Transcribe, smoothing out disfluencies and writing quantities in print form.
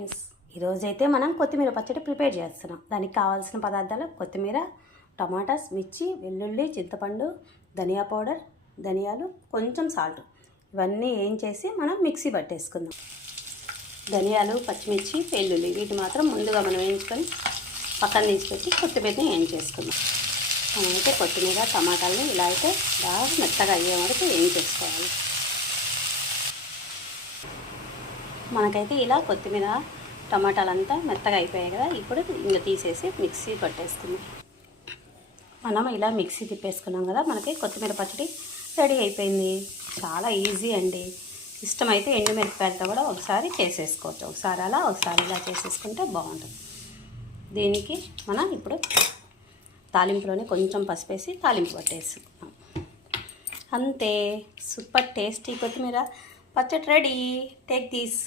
Friends, ఈరోజైతే మనం కొత్తిమీర పచ్చడి ప్రిపేర్ చేస్తున్నాం. దానికి కావాల్సిన పదార్థాలు కొత్తిమీర, టమాటాస్, మిర్చి, వెల్లుల్లి, చింతపండు, ధనియా పౌడర్, ధనియాలు, కొంచెం సాల్ట్. ఇవన్నీ ఏం చేసి మనం మిక్సీ పట్టేసుకుందాం. ధనియాలు, పచ్చిమిర్చి, వెల్లుల్లి వీటి మాత్రం ముందుగా మనం వేయించుకొని పక్కన తీసిపెట్టి కొత్తిమీరని వేయించేసుకుందాం. మనమైతే కొత్తిమీర టమాటాలని ఇలా అయితే బాగా మెత్తగా అయ్యే వరకు వేయించేసుకోవాలి. మనకైతే ఇలా కొత్తిమీర టమాటాలంతా మెత్తగా అయిపోయాయి కదా. ఇప్పుడు ఇంకా తీసేసి మిక్సీ పట్టేసుకుందాం. మనం ఇలా మిక్సీ తిప్పేసుకున్నాం కదా, మనకి కొత్తిమీర పచ్చడి రెడీ అయిపోయింది. చాలా ఈజీ అండి. ఇష్టమైతే ఎండుమిరపకాయలతో కూడా ఒకసారి చేసేసుకోవచ్చు. ఒకసారి అలా ఒకసారి ఇలా చేసేసుకుంటే బాగుంటుంది. దీనికి మనం ఇప్పుడు తాలింపులోనే కొంచెం పసుపేసి తాలింపు పట్టేసుకున్నాం. అంతే, సూపర్ టేస్టీ కొత్తిమీర పచ్చడి రెడీ. Take this.